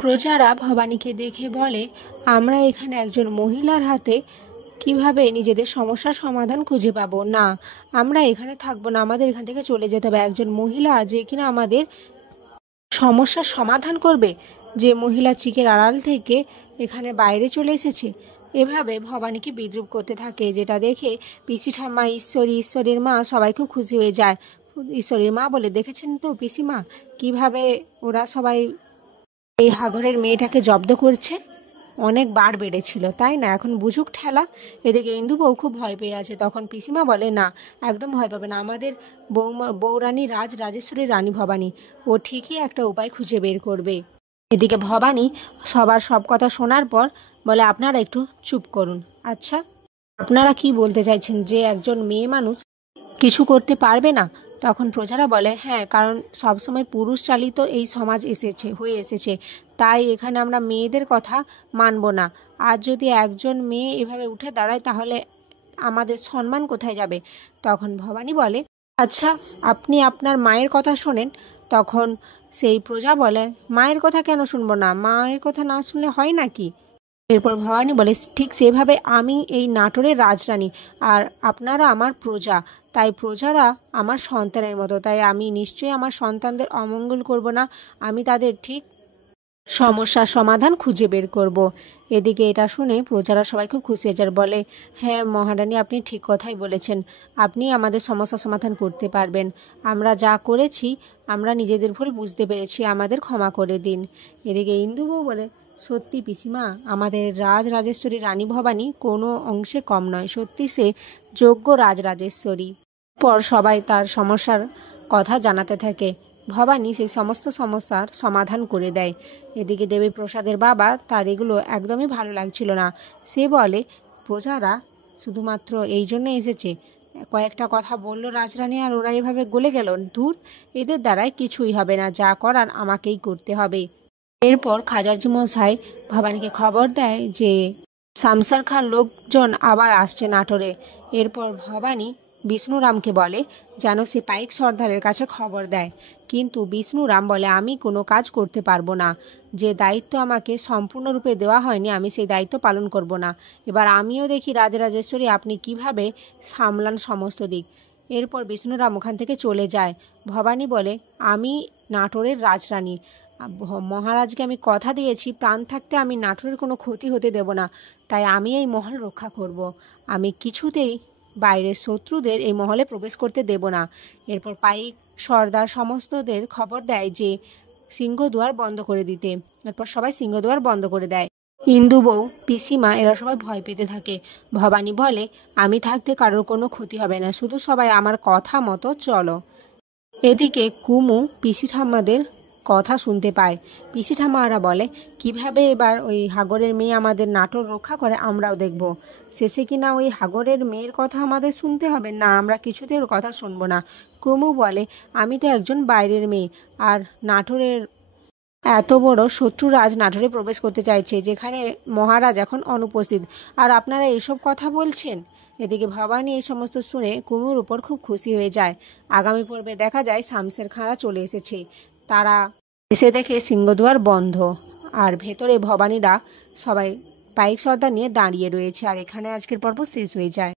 প্রজারা ভবানীকে দেখে বলে, আমরা এখানে একজন মহিলার হাতে কিভাবে নিজেদের সমস্যার সমাধান খুঁজে পাবো? না, আমরা এখানে থাকবো না, আমাদের এখান থেকে চলে যেতে হবে। একজন মহিলা যে কিনা আমাদের সমস্যার সমাধান করবে, যে মহিলা চিকের আড়াল থেকে এখানে বাইরে চলে এসেছে। এভাবে ভবানীকে বিদ্রূপ করতে থাকে, যেটা দেখে পিসি ঠাম্মা, ঈশ্বরীর মা সবাই খুব খুশি হয়ে যায়। ঈশ্বরীর মা বলে, দেখেছেন তো পিসিমা, কিভাবে ওরা সবাই এই হাগরের মেয়েটাকে জব্দ করছে? অনেক বার বেড়েছিল, তাই না? এখন বুঝুক ঠেলা। এদিকে ইন্দু বউ খুব ভয় পেয়ে আছে। তখন পিসিমা বলে, না, একদম ভয় পাবে না, আমাদের বউরানী রাজেশ্বরী রানী ভবানী, ও ঠিকই একটা উপায় খুঁজে বের করবে। এদিকে ভবানী সবার সব কথা শোনার পর বলে, আপনারা একটু চুপ করুন। আচ্ছা, আপনারা কি বলতে চাইছেন, যে একজন মেয়ে মানুষ কিছু করতে পারবে না? তখন প্রজারা বলে, হ্যাঁ, কারণ সবসময় পুরুষ চালিত এই সমাজ হয়ে এসেছে, তাই এখানে আমরা মেয়েদের কথা মানব না। আজ যদি একজন মেয়ে এভাবে উঠে দাঁড়ায়, তাহলে আমাদের সম্মান কোথায় যাবে? তখন ভবানী বলে, আচ্ছা, আপনি আপনার মায়ের কথা শোনেন। তখন সেই প্রজা বলে, মায়ের কথা কেন শুনবো না? মায়ের কথা না শুনলে হয় নাকি? এরপর ভবানী বলে, ঠিক সেভাবে আমি এই নাটোরের রাজরানী, আর আপনারা আমার প্রজা, তাই প্রজারা আমার সন্তানের মতো, তাই আমি নিশ্চয়ই আমার সন্তানদের অমঙ্গল করব না। আমি তাদের ঠিক সমস্যার সমাধান খুঁজে বের করব। এদিকে এটা শুনে প্রজারা সবাই খুব খুশি হয়ে যায়, বলে, হ্যাঁ মহারানী, আপনি ঠিক কথাই বলেছেন, আপনি আমাদের সমস্যা সমাধান করতে পারবেন। আমরা যা করেছি, আমরা নিজেদের ভুল বুঝতে পেরেছি, আমাদের ক্ষমা করে দিন। এদিকে ইন্দু বউ বলে, সত্যি পিসিমা, আমাদের রাজেশ্বরী রানী ভবানী কোনো অংশে কম নয়, সত্যি সে যোগ্য রাজরাজেশ্বরী। পর সবাই তার সমস্যার কথা জানাতে থাকে। ভবানী সেই সমস্ত সমস্যার সমাধান করে দেয়। এদিকে দেবী প্রসাদের বাবা, তার এগুলো একদমই ভালো লাগছিল না। সে বলে, প্রজারা শুধুমাত্র এই জন্য এসেছে, কয়েকটা কথা বলল রাজরানী, আর ওরা এভাবে গলে গেল। ধুর, এদের দ্বারাই কিছুই হবে না, যা করার আমাকেই করতে হবে। এরপর খাজারজি মশাই ভবানীকে খবর দেয় যে শামসার খান লোকজন আবার আসছে নাটোরে। এরপর ভবানী বিষ্ণুরামকে বলে যেন সে পাইক সর্দারের কাছে খবর দেয়, কিন্তু বিষ্ণুরাম বলে, আমি কোনো কাজ করতে পারবো না, যে দায়িত্ব আমাকে সম্পূর্ণরূপে দেওয়া হয়নি, আমি সেই দায়িত্ব পালন করব না। এবার আমিও দেখি রাজরাজেশ্বরী, আপনি কিভাবে সামলান সমস্ত দিক। এরপর বিষ্ণুরাম ওখান থেকে চলে যায়। ভবানী বলে, আমি নাটোরের রাজরানী, মহারাজকে আমি কথা দিয়েছি, প্রাণ থাকতে আমি নাটোরের কোনো ক্ষতি হতে দেব না, তাই আমি এই মহল রক্ষা করব। আমি কিছুতেই বাইরের শত্রুদের এই মহলে প্রবেশ করতে দেব না। এরপর পাইক সর্দার সমস্তদের খবর দেয় যে সিংহদুয়ার বন্ধ করে দিতে। এরপর সবাই সিংহদুয়ার বন্ধ করে দেয়। ইন্দু বউ, পিসিমা এরা সবাই ভয় পেতে থাকে। ভবানী বলে, আমি থাকতে কারোর কোনো ক্ষতি হবে না, শুধু সবাই আমার কথা মতো চলো। এদিকে কুমু পিসি ঠাম্মাদের কথা শুনতে পায়। পিসি ঠাম্মারা বলে, কিভাবে এবার ওই হাগরের মেয়ে আমাদের নাটোর রক্ষা করে আমরাও দেখব। শেষে কিনা ওই হাগরের মেয়ের কথা আমাদের শুনতে হবে? না, আমরা কিছুতেই ওর কথা শুনবো না। কুমু বলে, আমি তো একজন বাইরের মেয়ে, আর নাটোরের এত বড় শত্রুরাজ নাটোরে প্রবেশ করতে চাইছে, যেখানে মহারাজ এখন অনুপস্থিত, আর আপনারা এইসব কথা বলছেন? এদিকে ভবানী এই সমস্ত শুনে কুমুর উপর খুব খুশি হয়ে যায়। আগামী পর্বে দেখা যায় শামসের খাঁরা চলে এসেছে। তারা এসে দেখে সিংহদুয়ার বন্ধ, আর ভেতরে ভবানীরা সবাই পাইক সর্দার নিয়ে দাঁড়িয়ে রয়েছে। আর এখানে আজকের পর্ব শেষ হয়ে যায়।